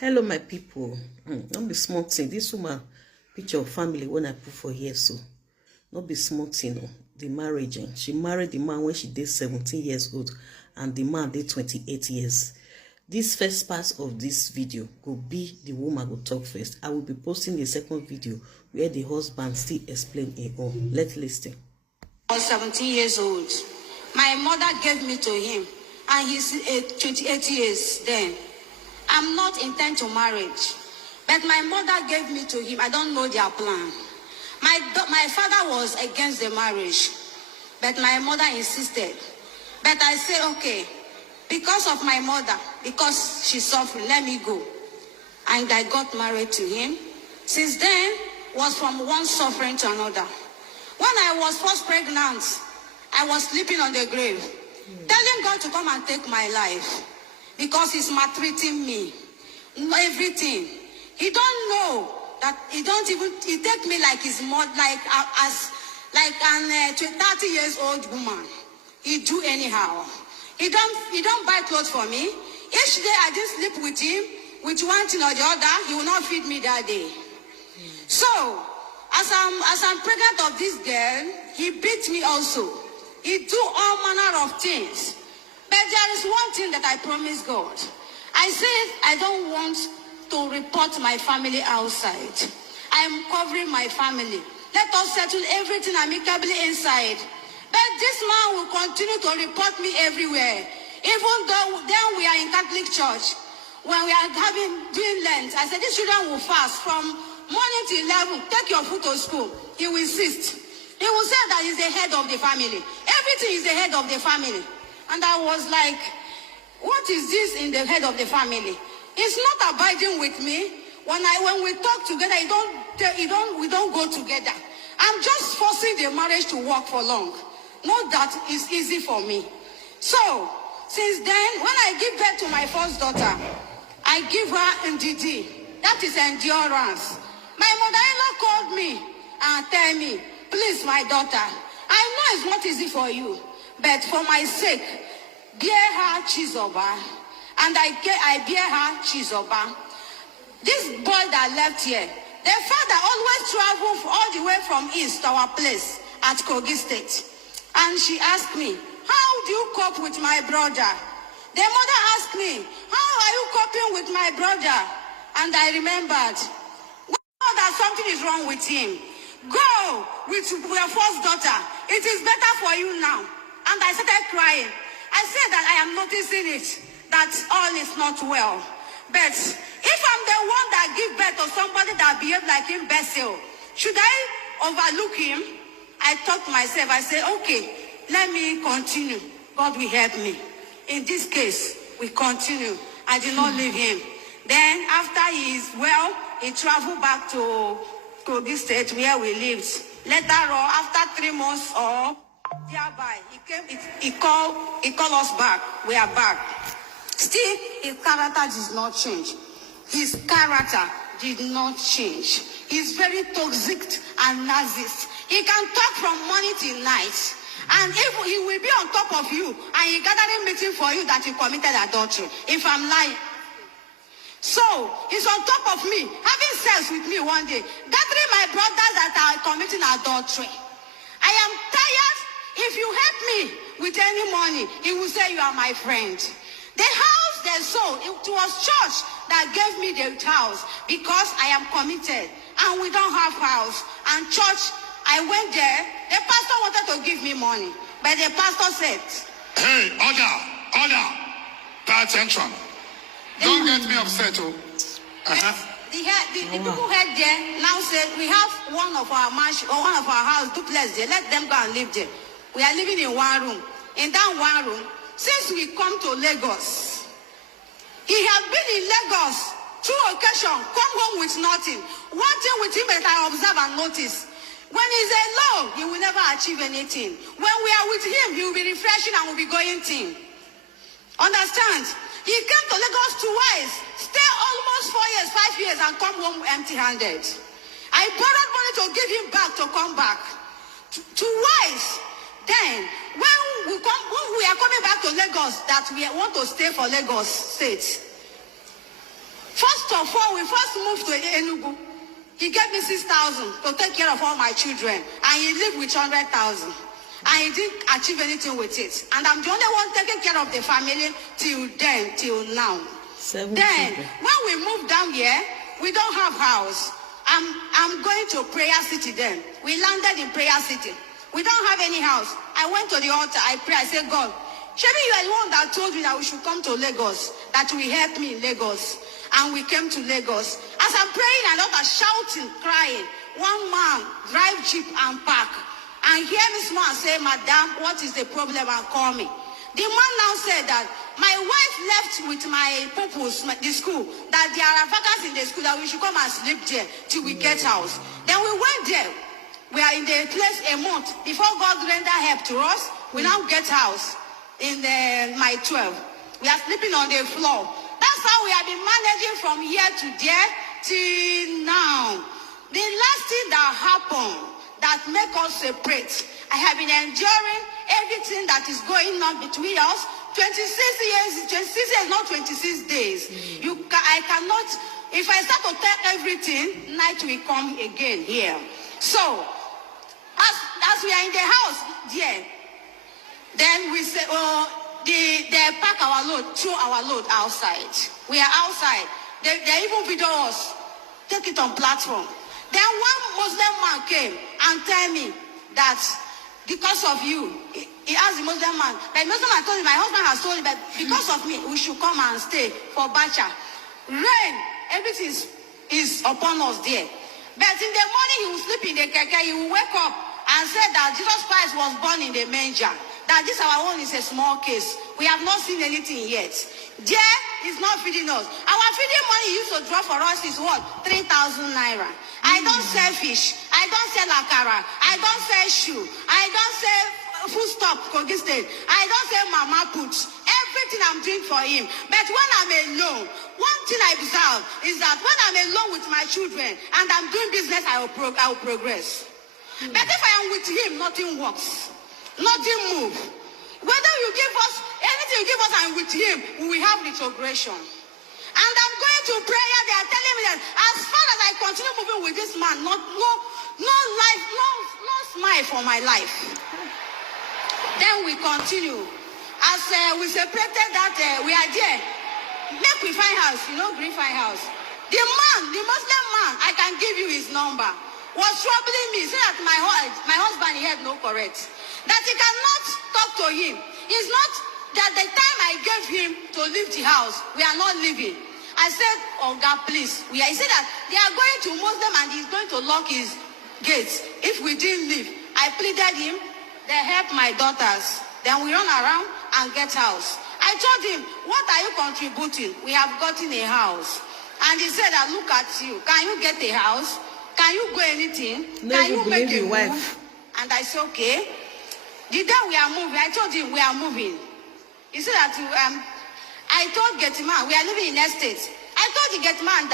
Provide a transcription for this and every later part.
Hello, my people. Not be small thing. This woman picture of family when I put for here, so not be small thing. No. The marriage. She married the man when she did 17 years old, and the man did 28 years. This first part of this video will be the woman will talk first. I will be posting the second video where the husband still explain it all. Let's listen. I was 17 years old. My mother gave me to him, and he's 28 years then. I'm not intent to marriage, but my mother gave me to him. I don't know their plan. My father was against the marriage, but my mother insisted. But I said, okay, because of my mother, because she's suffering, let me go. And I got married to him. Since then, was from one suffering to another. When I was first pregnant, I was sleeping on the grave, telling God to come and take my life. Because he's maltreating me, everything. He don't know that he take me like his mother, like an 30 years old woman. He do anyhow. He don't buy clothes for me. Each day I just sleep with him, with one thing or the other. He will not feed me that day. So as I'm pregnant of this girl, he beat me also. He do all manner of things. But there is one thing that I promised God. I said I don't want to report my family outside. I am covering my family. Let us settle everything amicably inside. But this man will continue to report me everywhere. Even though then we are in Catholic Church, when we are doing Lent, I said these children will fast from morning to 11. Take your food to school. He will insist. He will say that he's the head of the family. Everything is the head of the family. And I was like, what is this in the head of the family? It's not abiding with me. When we talk together, we don't go together. I'm just forcing the marriage to work for long. Not that it's easy for me. So, since then, when I give birth to my first daughter, I give her NDD. That is endurance. My mother-in-law called me and tell me, please, my daughter, I know it's not easy for you. But for my sake, bear her Chizoba. And I bear her Chizoba. This boy that left here, their father always traveled all the way from east to our place at Kogi State. And she asked me, how do you cope with my brother? The mother asked me, how are you coping with my brother? And I remembered, well, that something is wrong with him. Go with your first daughter. It is better for you now. And I started crying. I said that I am noticing it, that all is not well. But if I'm the one that give birth to somebody that behaves like him, Basil, should I overlook him? I thought to myself, I said, okay, let me continue. God will help me. In this case, we continue. I did not leave him. Then after he is well, he traveled back to Kogi State where we lived. Later on, after 3 months or thereby, he called us back. We are back. Still, his character did not change. His character did not change. He's very toxic and narcissist. He can talk from morning till night. And if he will be on top of you, and he gathering meeting for you that you committed adultery, if I'm lying. So, he's on top of me, having sex with me one day, gathering my brothers that are committing adultery. I am tired. If you help me with any money, he will say you are my friend. The house they sold, it was church that gave me the house because I am committed and we don't have house. And church, I went there. The pastor wanted to give me money, but the pastor said, hey, order, pay attention. Don't get me upset, oh. The people head there now said we have one of our mansion or one of our house duplex there. Let them go and live there. We are living in one room. In that one room, since we come to Lagos, he has been in Lagos 2 occasions, come home with nothing. One thing with him that I observe and notice, when he's alone, he will never achieve anything. When we are with him, he will be refreshing and will be going thing. Understand? He came to Lagos twice, stay almost 4 years, 5 years, and come home empty-handed. I borrowed money to give him back to come back. Twice. Then, when we are coming back to Lagos, that we want to stay for Lagos State. First First of all, we first moved to Enugu. He gave me 6,000 to take care of all my children, and he lived with 100,000. And he didn't achieve anything with it. And I'm the only one taking care of the family till now. 7 Then, children. when we moved down here, we don't have house. I'm going to Prayer City then. We landed in Prayer City. We don't have any house. I went to the altar. I prayed. I said, God, Shebi, you are the one that told me that we should come to Lagos, that will help me in Lagos. And we came to Lagos. As I'm praying, and others shouting, crying. One man drive jeep and park. And hear this man say, Madam, what is the problem? And call me. The man now said that my wife left with my pupils, the school, that there are vacancies in the school, that we should come and sleep there till we get house. Then we went there. We are in the place a month. Before God render help to us, we now get house in the my 12. We are sleeping on the floor. That's how we have been managing from here to there till now. The last thing that happened that make us separate, I have been enduring everything that is going on between us. 26 years, not 26 days. I cannot, if I start to tell everything, night will come again here. So, as we are in the house there, then we say, they pack our load, throw our load outside. We are outside. They even video us, take it on platform. Then one Muslim man came and tell me that because of you, he asked the Muslim man, the Muslim man told me, my husband has told me that because of me, we should come and stay for Bacha. Rain, everything is upon us there. But in the morning, he will sleep in the keke, he will wake up and say that Jesus Christ was born in the manger. That this our own is a small case. We have not seen anything yet. There is not feeding us. Our feeding money used to draw for us is what? 3,000 naira. I don't sell fish. I don't sell akara. I don't sell shoe. I don't sell food stop, Kogi State. I don't sell mama puts. Everything I'm doing for him. But when I'm alone, one thing I observe is that when I'm alone with my children and I'm doing business, I will progress. But if I am with him, nothing works. Nothing move. Whether you give us anything you give us, and with him, we will have retrogression. And I'm going to prayer. They are telling me that as far as I continue moving with this man, no life, no smile for my life. Then we continue. As we separated that, we are there. Make we find house, green find house. The Muslim man, I can give you his number, was troubling me. Say that my husband, he had no correct. That he cannot talk to him. It's not that the time I gave him to leave the house, we are not leaving. I said, oh God, please. He said that they are going to Muslim and he's going to lock his gates if we didn't leave. I pleaded him. They helped my daughters. Then we run around and get house. I told him, what are you contributing? We have gotten a house. And he said, look at you. Can you get a house? Can you go anything? Can you make a move? And I said, okay. The day we are moving, I told him we are moving. He said that I told Getman, we are living in estate. I told the Getman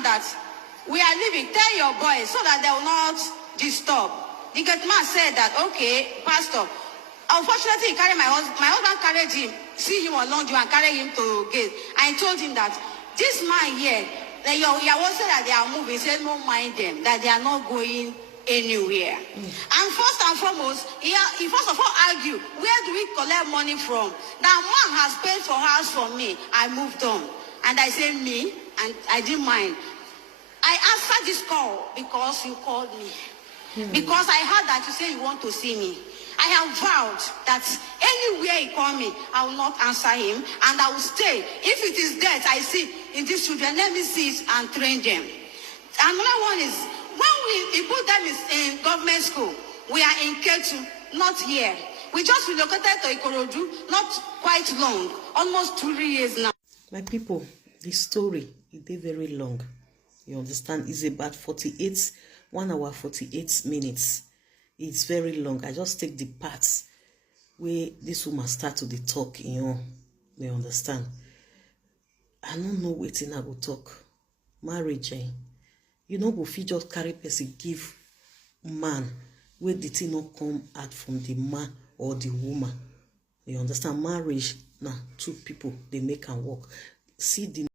that we are living. Tell your boys so that they will not disturb. The Getman said that, okay, Pastor. Unfortunately, he carried my husband carried him, see him along you and carry him to gate. I told him that this man here, that your said that they are moving. He said, no mind them, that they are not going anywhere. And first and foremost, he first of all argued, where do we collect money from? That man has paid for house for me. I moved on. And I said, me? And I didn't mind. I answered this call because you called me. Because I heard that you say you want to see me. I have vowed that anywhere he call me, I will not answer him and I will stay. If it is death I see in these children, let me see it and train them. Another one is, when we put them in government school, we are in Ketu, not here. We just relocated to Ikorodu, not quite long, almost 2 years now. My people, the story is very long. You understand? It's about 1 hour 48 minutes. It's very long. I just take the parts where this woman start to the talk, you understand? I don't know what I go talk. Marriage, go fit just carry person give man where the thing not come out from the man or the woman. You understand? Marriage now, 2 people they make and work. See the